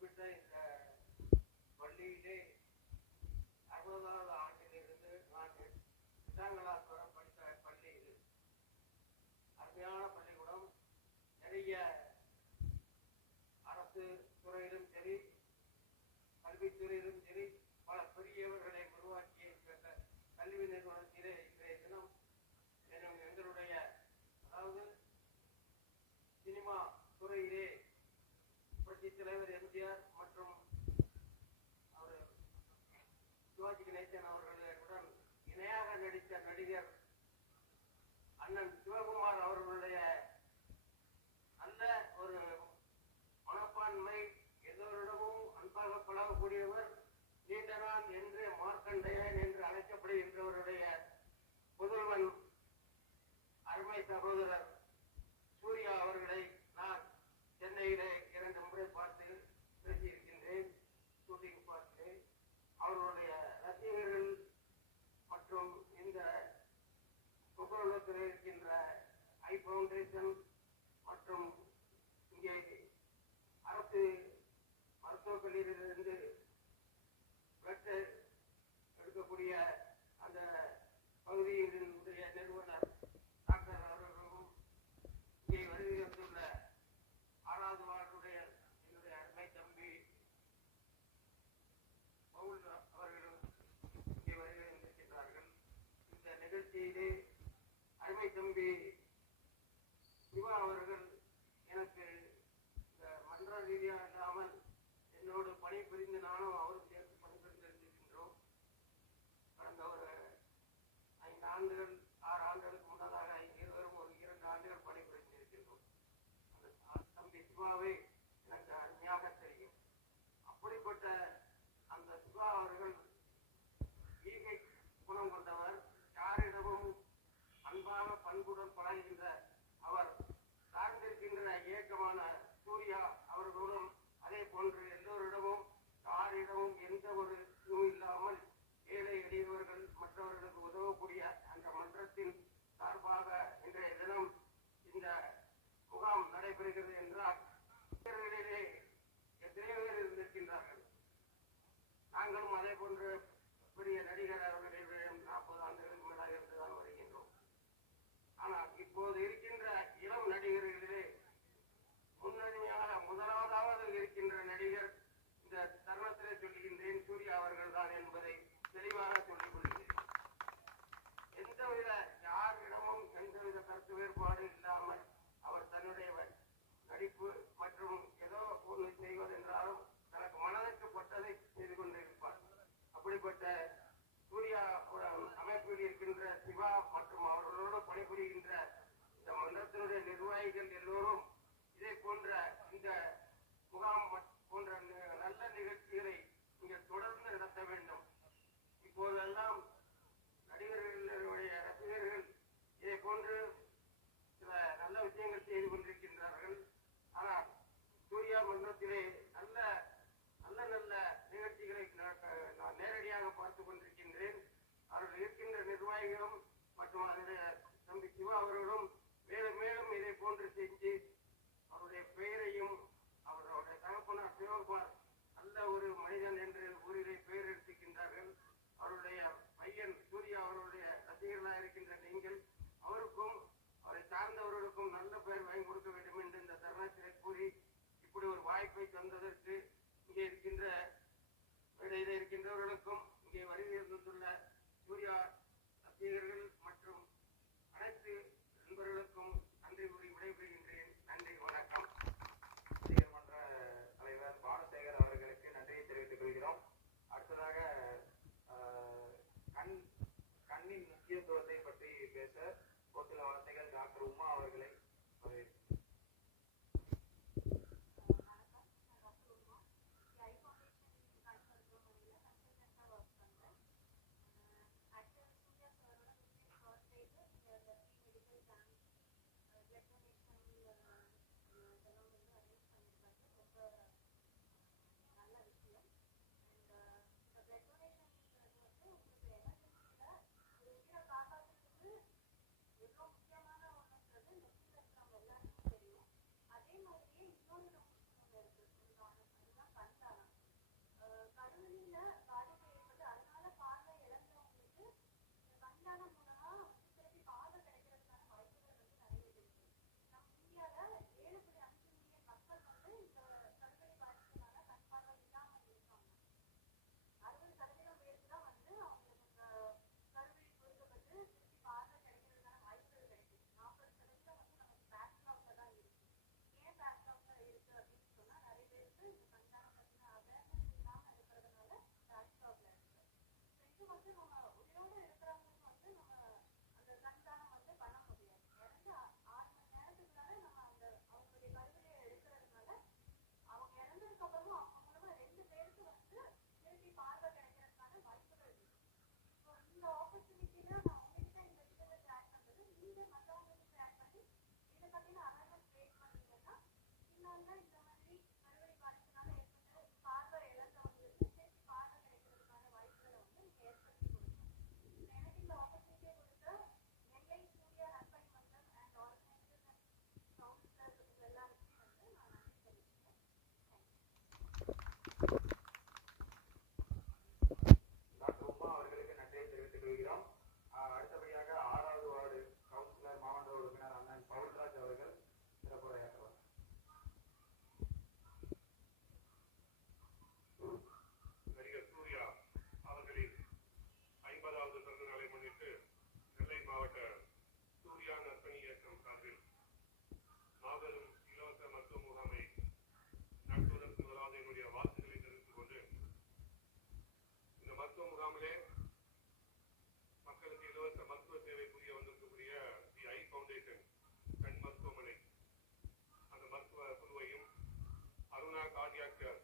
குறிப்பிட்ட இந்த பள்ளியிலே 60வது ஆண்டிலிருந்து நான் 8ஆம் கிளாஸ் வரை படித்த பள்ளி இது. அருமையான பள்ளிக்கூடம். நிறைய அரசு துறையிலும் சரி, கல்வித்துறையிலும் சரி, பல பெரியவர்களை உருவாக்கிய இந்த கல்வி நிறுவனத்திலே இன்றைய தினம் எங்களுடைய அதாவது சினிமா துறையிலே புரட்சி தலைவர் எம்ஜிஆர் மற்றும் அவர் சிவாஜி கணேசன் அவர்களுடன் இணையாக நடித்த நடிகர் அண்ணன் சிவகுமார் அவர்களுடைய நல்ல ஒரு மனப்பான்மை, எல்லோரிடமும் அன்பாக பழகக்கூடியவர், நீண்டனான் என்று மார்க்கண்டையன் என்று அழைக்கப்படுகின்றவருடைய புதல்வன் அருமை சகோதரர் சூர்யா அவர்களை நான் சென்னையிலே 2 முறை பார்த்து பேசியிருக்கின்றேன். ஷூட்டிங் பார்த்து அவர்களுடைய ரசிகர்கள் மற்றும் இந்த புகழுலத்தில் இருக்கின்ற ஐ ஃபவுண்டேஷன் மற்றும் இங்கே அரசு மருத்துவக் கல்லூரியிலிருந்து பிளட் எடுக்கக்கூடிய அந்த பகுதியினுடைய நிறுவனர் டாக்டர் அவர்களும் இங்கே வருகை வந்துள்ள 6வது வார்டுடைய என்னுடைய அருமை தம்பி பவுல் அவர்களும் இங்கே வருகை வந்திருக்கின்றார்கள். இந்த நிகழ்ச்சியிலே அருமை தம்பி சிவா அவர்கள் எனக்கு இந்த மன்ற ரீதியாக இல்லாமல் என்னோடு பணிபுரிந்து நானும் அவரும் சேர்த்து பணிபுரிந்திருக்கின்றோம். கடந்த ஒரு 5 ஆண்டுகள் 6 ஆண்டுகளுக்கு முன்னதாக இருவரும் ஒரு 2 ஆண்டுகள் பணிபுரிந்திருக்கின்றோம். அந்த தம்பி சிவாவை எனக்கு அருமையாக தெரியும். அப்படிப்பட்ட அந்த சிவா அவர்கள் ஈகை குணம் கொண்டவர், யாரிடமும் அன்பாக பண்புடன் பழகுகின்ற அவர். சார்ந்திருக்கின்ற இயக்கமான சூர்யா அவர்களுடன் அதே போன்று எல்லோரிடமும் யாரிடமும் எந்த ஒரு இதுவும் இல்லாமல் ஏழை எளியவர்கள் மற்றவர்களுக்கு உதவக்கூடிய அந்த மன்றத்தின் சார்பாக இன்றைய தினம் இந்த முகாம் நடைபெறுகிறது என்றால் இவர்களிலே எத்தனையோ பேர் இருந்திருக்கின்றார்கள். நாங்களும் அதே போன்று பெரிய நடிகர் அவர்களிடம் 40 ஆண்டுகளுக்கு மேலாக இருந்துதான் வருகின்றோம். ஆனால் இப்போது இருக்கின்ற இளம் நடிகர்களிலே முன்னணியாக முதலாவதாக இருக்கின்ற நடிகர் இந்த தருணத்திலே சொல்லுகின்றேன் சூர்யா அவர்கள் தான் என்பதை தெளிவாக சொல்லிக் கொள்கிறேன். எந்தவித யாரிடமும் எந்தவித கருத்து வேறுபாடு இல்லாமல் அவர் தன்னுடைய நடிப்பு மற்றும் ஏதோ ஒன்று செய்வதென்றாலும் தனக்கு மனதிற்கு பட்டதை செய்து கொண்டிருப்பார். அப்படிப்பட்ட சூர்யா அமைப்பில் இருக்கின்ற சிவா மற்றும் அவர்களோடு பணிபுரிகின்ற இந்த மன்றத்தினுடைய நிர்வாகிகள் எல்லோரும் இதே போன்ற இந்த முகாம் போன்ற நல்ல நிகழ்ச்சிகளை இங்கே தொடர்ந்து நடத்த வேண்டும். இப்போதெல்லாம் நடிகர்களுடைய ரசிகர்கள் இதே போன்று சில நல்ல விஷயங்கள் செய்து கொண்டிருக்கின்றார்கள். ஆனால் சூர்யா மன்றத்திலே நல்ல நல்ல நல்ல நிகழ்ச்சிகளை நான் நேரடியாக பார்த்து கொண்டிருக்கின்றேன். அவர்கள் இருக்கின்ற நிர்வாகிகளும் மற்றும் அதனுடைய தம்பி சிவா அவர்களும் மேலும் மேலும் இதை போன்று செஞ்சு அவருடைய பெயரையும் அவருடைய தகப்பனார் சிவகுமார் நல்ல ஒரு மனிதன் என்று ஊரிலே பெயர் எடுத்துக்கின்றார்கள். அவருடைய பையன் சூர்யா அவருடைய ரசிகர்களாக இருக்கின்ற நீங்கள் அவருக்கும் அவரை சார்ந்தவர்களுக்கும் நல்ல பெயர் வாங்கி கொடுக்க வேண்டும் என்று இந்த தருணத்திலே கூறி இப்படி ஒரு வாய்ப்பை தந்ததற்கு இங்கே இருக்கின்ற இடையிலே இருக்கின்றவர்களுக்கும் இங்கே வருகை வந்துள்ள சூர்யா ரசிகர்கள் மற்றும் அனைத்து நண்பர்களுக்கும் நன்றி கூறி விடைபெறுகின்றேன். நன்றி, வணக்கம். மன்ற தலைவர் பாலசேகர் அவர்களுக்கு நன்றியை தெரிவித்துக் கொள்கிறோம். அடுத்ததாக கண்ணின் முக்கியத்துவத்தை பற்றி பேச ஒரு சில வார்த்தைகள் டாக்டர் உமா அவர்களை மாவட்ட சூர்யா நற்பணி இயக்கம் சார்பில் மாபெரும் இலவச மருத்துவ முகாமை நடத்துவதற்கு முதலாவது என்னுடைய வாழ்த்துக்களை தெரிவித்துக் கொண்டு, இந்த மருத்துவ முகாமிலே மக்களுக்கு இலவச மருத்துவ சேவை புரிய வந்திருக்கக்கூடிய தி ஐ ஃபவுண்டேஷன் கண் மருத்துவமனை அந்த மருத்துவ குழுவையும், அருணா கார்டியாக் கேர்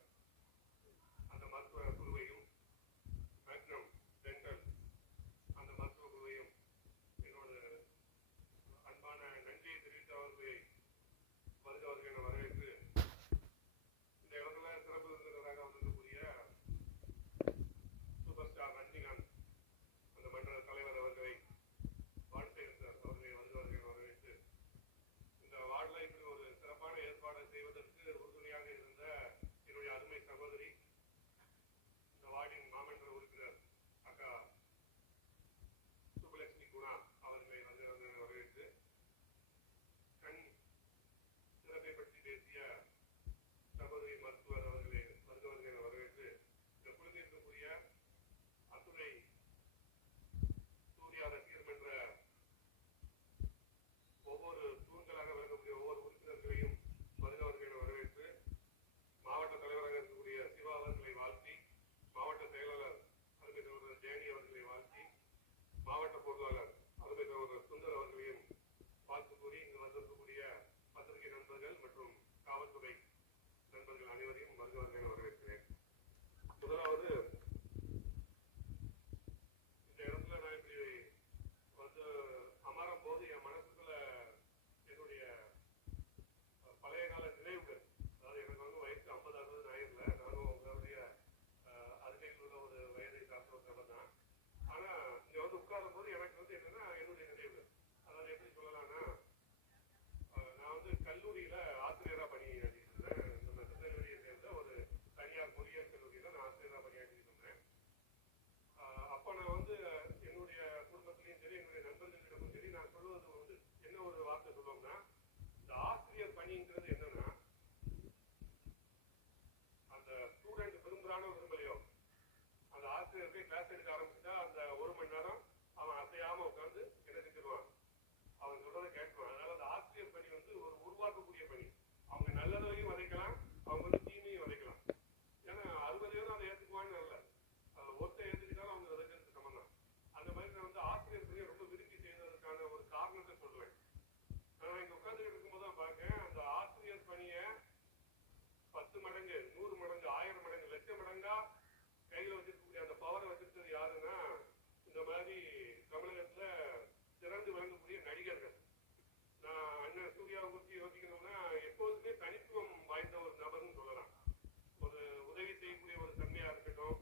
அந்த மருத்துவ குழுவையும், மேக்னம் டென்டல் அந்த மருத்துவ குழுவையும் என்னோட அன்பான நன்றியை தெரிவித்து அவர்களை வருகிறவர்கள் என வரவேற்று, இந்த இடத்துல சிறப்பு விருந்தினராக வந்திருக்கக்கூடிய சூப்பர் ஸ்டார் ரஜினிகாந்த் அந்த மன்ற தலைவர் அவர்களை வாழ்த்துகிறார். அவர்களை வருகிறவர்கள் என வரவேற்று, இந்த வார்டில் இப்படி ஒரு சிறப்பான ஏற்பாடு செய்வதற்கு உறுதுணையாக இருந்த என்னுடைய அருமை சகோதரி, இந்த வார்டின் மாமன்ற உறுப்பினர் அக்கா சுப்புலட்சுமி குணா அவர்களை வருகிறவர்கள் வரவேற்று, கண் சிறப்பை பற்றி பேசிய சகோதரி மருத்துவர் அவர்களை வருகிறவர்கள் என வரவேற்று, இந்த குழுவிற்கக்கூடிய அத்துணை சூர்யா ரசிகர் மன்ற ஒவ்வொரு தூண்களாக விளங்கக்கூடிய ஒவ்வொரு உறுப்பினர்களையும் வருகிறவர்கள் என வரவேற்று, மாவட்ட தலைவராக இருக்கக்கூடிய சிவா அவர்களை வாழ்த்தி, மாவட்ட செயலாளர் அருமை சகோதரர் ஜெயனி அவர்களை வாழ்த்தி, மாவட்ட பொருளாளர் அருமை சகோதரர் சுந்தர் அவர்களையும் வாழ்த்து கூறி, இங்கு வந்திருக்கக்கூடிய பத்திரிகை நண்பர்கள் மற்றும் காவல்துறை நண்பர்கள் அனைவரையும் வருகிறவர்கள் என வரவேற்கிறேன். முதலாவது, இந்த இடத்துல நான் இப்படி வந்து அமரும் போது என் மனசுக்குள்ள என்னுடைய பழைய கால நினைவுகள், அதாவது எனக்கு வந்து வயசு 50-60 ஆயிரல, நானும் உங்களுடைய அருகையில் உள்ள ஒரு வயதை சார்ந்த ஒரு நபர் தான். ஆனா இங்க வந்து உட்காரும் போது எனக்கு வந்து என்னன்னா என்னுடைய நினைவுகள், அதாவது எப்படி சொல்லலாம்னா, நான் வந்து கல்லூரியில ஆசிரியரா பணியாற்றிட்டு இருந்தேன். நம்ம திருநெல்வேலியை சேர்ந்த ஒரு தனியார் பொறியியல் கல்லூரியில நான் ஆசிரியரா பணியாற்றிட்டு இருந்தேன். அப்ப நான் வந்து என்னுடைய குடும்பத்திலையும் சரி, என்னுடைய நண்பர்களிடமும் சரி, நான் சொல்லுவது வந்து என்ன ஒரு வார்த்தை சொல்லுவோம்னா, இந்த ஆசிரியர் பணிங்கிறது என்னன்னா, அந்த ஸ்டூடெண்ட் விரும்புறானோ விரும்பலையோ, அந்த ஆசிரியருக்கு கிளாஸ் எடுக்க ஆரம்பிச்சுட்டா அந்த 1 மணி நேரம் அவன் அசையாம உட்காந்து என்ன செஞ்சிருவான், அவன் சொல்றதை கேட்பான். அதனால அந்த ஆசிரியர் பணி வந்து ஒரு உருவாக்கக்கூடிய பணி. அவங்க நல்லதையும் விதைக்கலாம், அவங்க வந்து தீமையும் விதைக்கலாம். ஏன்னா 60 பேரும் அதை ஏற்றுக்குவான்னு இல்லை, ஒருத்தர் ஏற்றுக்கிட்டாலும் அவங்க விதைக்கிறதுக்கு சமம் தான். அந்த மாதிரி நான் வந்து ஆசிரியர் பணியை ரொம்ப விரும்பி செய்ததற்கான ஒரு காரணத்தை சொல்லுவேன். நான் இங்க உட்காந்துட்டு இருக்கும்போது தான் பார்க்கேன், அந்த ஆசிரியர் பணியை 10 மடங்கு, 100 மடங்கு, 1000 மடங்கு, லட்சம் மடங்கா கையில வச்சிருக்கக்கூடிய அந்த பவரை வச்சிருக்கிறது யாருன்னா, இந்த மாதிரி தமிழகத்துல சிறந்து விளங்கக்கூடிய நடிகர்கள். நான் அண்ணன் சூர்யாவை குறித்து யோசிக்கணும்னா, எப்போதுமே தனித்துவம் வாய்ந்த ஒரு நபர்னு சொல்லலாம். ஒரு உதவி செய்யக்கூடிய ஒரு தன்மையா இருக்கட்டும்,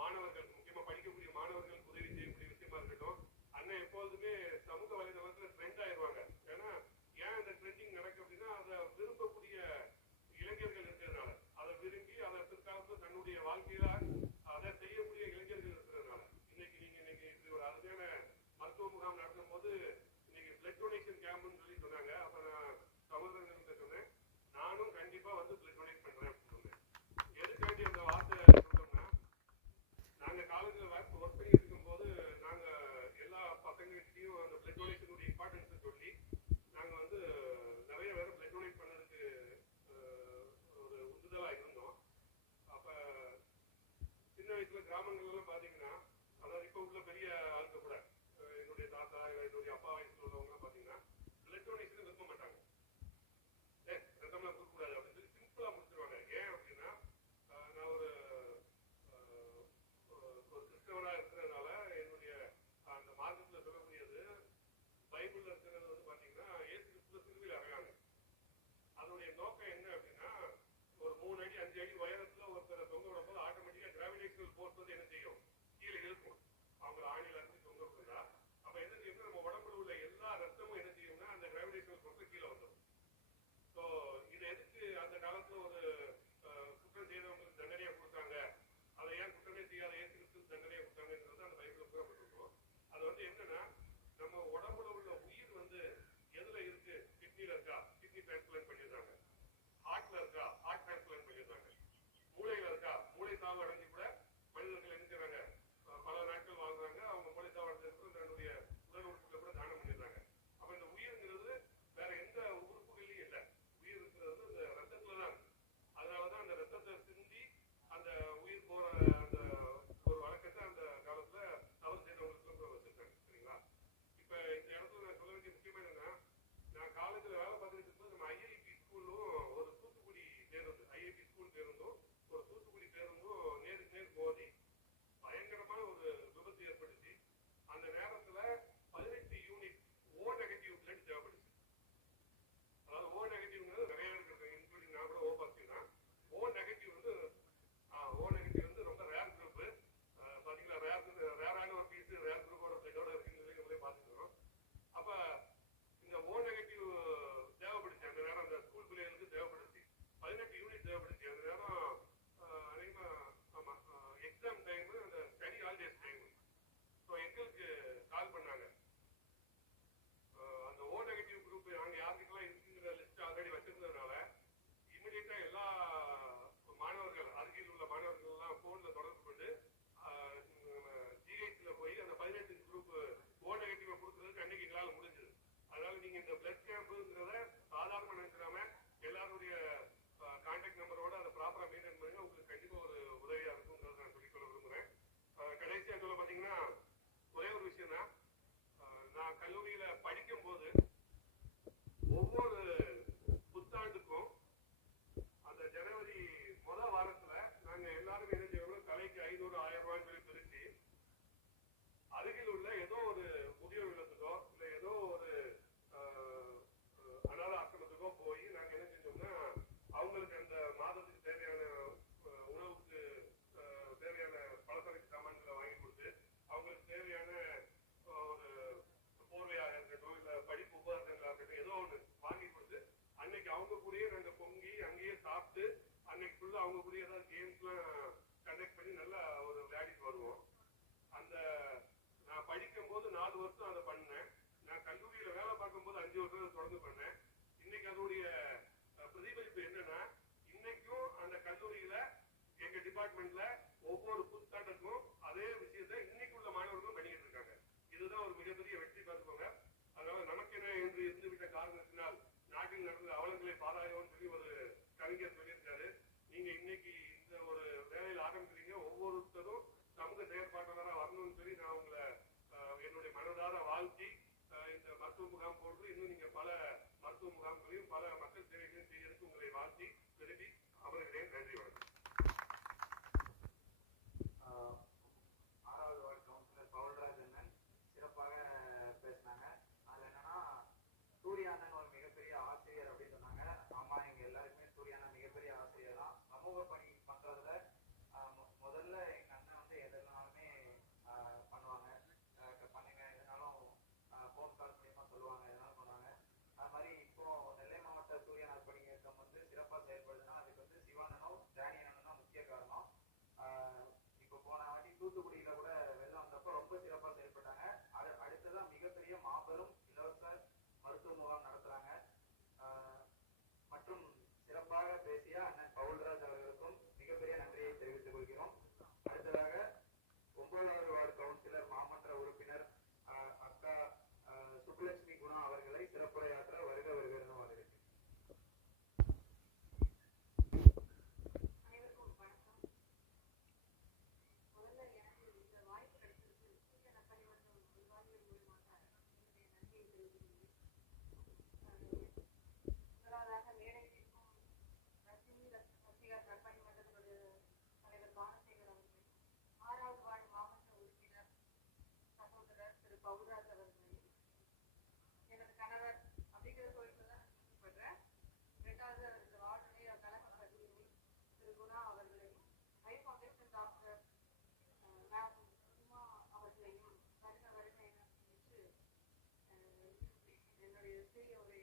மாணவர்கள், முக்கியமா படிக்கக்கூடிய மாணவர்களுக்கு உதவி செய்யக்கூடிய விஷயமா இருக்கட்டும், அண்ணன் எப்போதுமே சமூக வலைதளத்துல ட்ரெண்ட் ஆயிடுவாங்க. ஏன்னா ஏன் அந்த ட்ரெண்டிங் நடக்கு அப்படின்னா, அதை விரும்பக்கூடிய இளைஞர்கள் இருக்கிறதுனால, அதை விரும்பி அதை பிற்காலத்தில் தன்னுடைய வாழ்க்கையில அதை செய்யக்கூடிய இளைஞர்கள் இருக்கிறதுனால. இன்னைக்கு இப்படி ஒரு அருமையான மருத்துவ முகாம் நடத்தும் போது இன்னைக்கு பிளட் டொனேஷன் கேம்ப்னு சொல்லி சொன்னாங்க. அப்ப நான் சகோதரர்கள்ட்ட சொன்னேன், நானும் கண்டிப்பா வந்து பிளட் டொனேட் பண்றேன் அப்படின்னு சொன்னேன். எதுக்காண்டி அந்த வார்த்தை சொல்றோம்னா, நாங்க காலேஜ்ல ஒர்க் பண்ணி இருக்கும்போது நாங்க எல்லா பசங்கள்கிட்டையும் அந்த பிளட் டொனேஷனுடைய இம்பார்ட்டன்ஸ் சொல்லி நாங்க வந்து நிறைய பேர் பிளட் டொனேட் பண்ணதுக்கு ஒரு உந்துதலா இருந்தோம். அப்ப சின்ன வயசுல கிராமங்கள்லாம் பாத்தீங்கன்னா, அதாவது இப்ப உள்ள பெரிய ஆளுங்க கூட, என்னுடைய தாத்தா, என்னுடைய அப்பா வயசுல உள்ளவங்க பாத்தீங்கன்னா பிளட் டொனேஷன் விரும்ப மாட்டாங்க. ரத்தம்லாம் கொடுக்கக்கூடாது அப்படின்னு சொல்லி சிம்பிளா முடிச்சிருவாங்க. ஏன் அப்படின்னா, நான் ஒரு கிறிஸ்தவனா இருக்கிறதுனால என்னுடைய அந்த மார்க்கத்துல சொல்லக்கூடியது, பைபிள்ல இருக்கிறது வந்து பாத்தீங்கன்னா இயேசு கிறிஸ்துவ சிலுவையில் அறையாங்க. அதனுடைய நோக்கம் என்ன அப்படின்னா, ஒரு 3 அடி 5 அடி உயரத்துல ஒருத்தரை தொங்க விடும்போது ஆட்டோமேட்டிக்கா கிராவிடேஷனல் ஃபோர்ஸ் வந்து என்ன செய்யும், கீழே இழுக்கும். அவங்க ஆணில இருந்து தொங்க விடுறதா, அப்ப என்ன செய்யும்னா நம்ம உடம்புல உள்ள எல்லா ரத்தமும் என்ன செய்யும்னா அந்த கிராவிடேஷனல் ஃபோர்ஸ் கீழே வந்துடும். படிக்கும்போது ஒவ்வொரு புத்தாண்டுக்கும் அந்த ஜனவரி முதல் வாரத்துல நாங்க எல்லாரும் என்ன செய்வோம், தலைக்கு 500 1000 ரூபாய்ன்னு சொல்லி பிரிச்சு அருகில் உள்ள ஏதோ ஒரு முதியோர் இல்லத்துக்கோ இல்ல ஏதோ ஒரு அனாத ஆசிரமத்துக்கோ போய் நாங்க என்ன செஞ்சோம்னா அவங்களுக்கு அந்த மாதத்துக்கு தேவையான உணவுக்கு தேவையான பலசரக்கு சாமான்களை வாங்கி கொடுத்து, அவங்களுக்கு தேவையான ஒரு போர்வையாக இருக்கட்டும் இல்ல படிப்பு உபகரணங்களாக இருக்கட்டும் ஏதோ ஒன்று வாங்கி கொடுத்து அன்னைக்கு அவங்க கூடயே நாங்க பொங்கி அங்கேயே சாப்பிட்டு அன்னைக்கு ஃபுல்லா அவங்க கூட ஏதாவது கேம்ஸ்லாம் கண்டக்ட் பண்ணி நல்லா ஒரு விளையாடிட்டு வருவோம். அந்த நான் படிக்கும் போது 4 வருஷம் அதை பண்ணேன். நான் கல்லூரியில வேலை பார்க்கும் போது 5 வருஷம் தொடர்ந்து பண்ணேன். இன்னைக்கு அதோடைய பிரதிபலிப்பு என்னன்னா, இன்னைக்கும் அந்த கல்லூரியில எங்க டிபார்ட்மெண்ட்ல ஒவ்வொரு புத்தாண்டுக்கும் அதே விஷயத்தை இன்னைக்கு உள்ள மாணவர்களும் பண்ணிக்கிட்டு இருக்காங்க. இதுதான் ஒரு மிகப்பெரிய வெற்றி பார்த்துக்கோங்க. அதனால நமக்கென என்று இருந்துவிட்ட காரணத்தினால் நாட்டில் நடந்த அவலங்களை பாராயோன்னு சொல்லி ஒரு கவிஞர் சொல்லியிருக்காரு. நீங்க இன்னைக்கு இந்த ஒரு வேலையில் ஆரம்பிக்கிறீங்க, ஒவ்வொருத்தரும் சமூக செயற்பாட்டாளராக வரணும்னு சொல்லி நான் உங்களை என்னுடைய மனதார வாழ்த்தி இந்த மருத்துவ முகாம் போன்று இன்னும் நீங்க பல மருத்துவ முகாம்களையும் பல மக்கள் சேவைகளையும் செய்யறதுக்கு உங்களை வாழ்த்தி விரும்பி அமர்கிறேன். நன்றி, வணக்கம். 6வது வார்டு கவுன்சிலர் பவுல்ராஜ் அண்ணன் சிறப்பாக பேசினாங்க. அதுல என்னன்னா, சூர்யா அண்ணன் ஒரு மிகப்பெரிய ஆசிரியர் அப்படின்னு சொன்னாங்க. ஆமா, எங்க எல்லாருக்குமே சூர்யா அண்ணன் மிகப்பெரிய ஆசிரியர் தான். சமூக பணி பண்றதுல முதல்ல எங்க அண்ணன் வந்து எதனாலுமே பண்ணுவாங்க, பண்ணுங்க எதனாலும் போன் கால் மூலியமா சொல்லுவாங்க, எதனாலும் பண்ணுவாங்க. அது மாதிரி இப்போ நெல்லை மாவட்ட சூர்யா நற்பணி இயக்கம் வந்து சிறப்பாக செயல்படுதுன்னா அதுக்கு வந்து சிவானனும் டேனி அண்ணனும் தான் முக்கிய காரணம். இப்போ போன வாட்டி தூத்துக்குடியில கூட வெள்ளம் வந்தப்போ ரொம்ப சிறப்பாக செயல்பட்டாங்க. அடுத்ததான் மிகப்பெரிய மாபெரும் இலவச மருத்துவ முகாம் நடத்துறாங்க. மற்றும் சிறப்பாக பேசிய அண்ணன் பவுல்ராஜ் அவர்களுக்கும் மிகப்பெரிய நன்றியை தெரிவித்துக் கொள்கிறோம். அடுத்ததாக 9வது வார்டு கவுன்சிலர் மாமன்ற உறுப்பினர் அக்கா சுப்புலட்சுமி குணா அவர்களை சிறப்புரையாற்ற வருக வருகிறது வருகிறது. அனைவருக்கும் வணக்கம். முதல்ல எனக்கு இந்த வாய்ப்பு கிடைச்சிருக்கு. சூரிய நற்பணி மற்றும் வாழ்வியல் மூலமாக என்னுடைய நன்றியை தெரிவிக்கிறேன். முதலாவதாக மேடைக்கும் ரஜினி ரசிகர் நற்பணி மன்றத்தினுடைய தலைவர் பானசேகர் அவர்கள், 6வது வார்டு மாவட்ட உறுப்பினர் சகோதரர் திரு பவுல்ராஜ் அவர்களையும், எனது கணவர் அப்படிங்கிற கோயில்ல தான் படுறேன். 2வது இந்த வார்டுடைய கழக பிரதிநிதி திரு குணா அவர்களையும், ஐ ஃபவுண்டேஷன் டாக்டர் மேம் சும்மா அவர்களையும் வருக வருக என என்று என்னுடைய சிறிய உரை